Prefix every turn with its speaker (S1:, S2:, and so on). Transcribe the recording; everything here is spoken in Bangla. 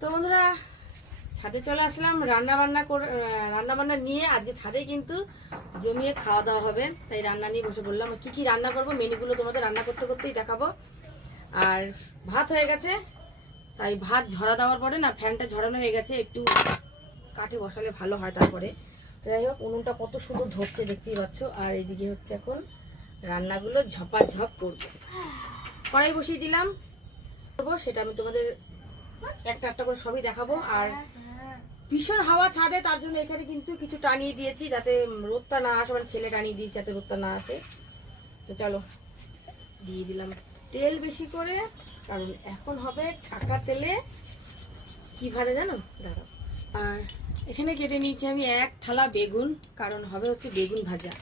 S1: তো বন্ধুরা, ছাদে চলে আসলাম। রান্না বান্না করে রান্না বান্না নিয়ে আজকে ছাদে কিন্তু জমিয়ে খাওয়া দাওয়া হবে। তাই রান্না নিয়ে বসে বললাম, কি কি রান্না করব, মেনুগুলো তোমাদের রান্না করতে করতেই দেখাবো। আর ভাত হয়ে গেছে, তাই ভাত ঝরা দেওয়ার পরে না, ফ্যানটা ঝরানো হয়ে গেছে, একটু কাঠে বসালে ভালো হয় তারপরে। তো যাই হোক, উনুনটা কত সুন্দর ধরছে, দেখতেই পাচ্ছ। আর এদিকে হচ্ছে এখন রান্নাগুলো ঝপাঝপ করব। কড়াই বসিয়ে দিলাম। সেটা আমি তোমাদের একটা একটা করে সবই দেখাবো। আর ভীষণ হাওয়া ছাদে, তার জন্য এখানে কিন্তু কিছু টানিয়ে দিয়েছি যাতে রোদটা না আসে মানে ছেলে টানিয়ে দিয়েছি যাতে রোদটা না আসে। তো চলো, দিয়ে দিলাম তেল বেশি করে, কারণ এখন হবে ছাকা তেলে কি জানো? দাঁড়াও। আর এখানে কেটে নিয়েছি আমি এক থালা বেগুন, কারণ হবে হচ্ছে বেগুন ভাজা।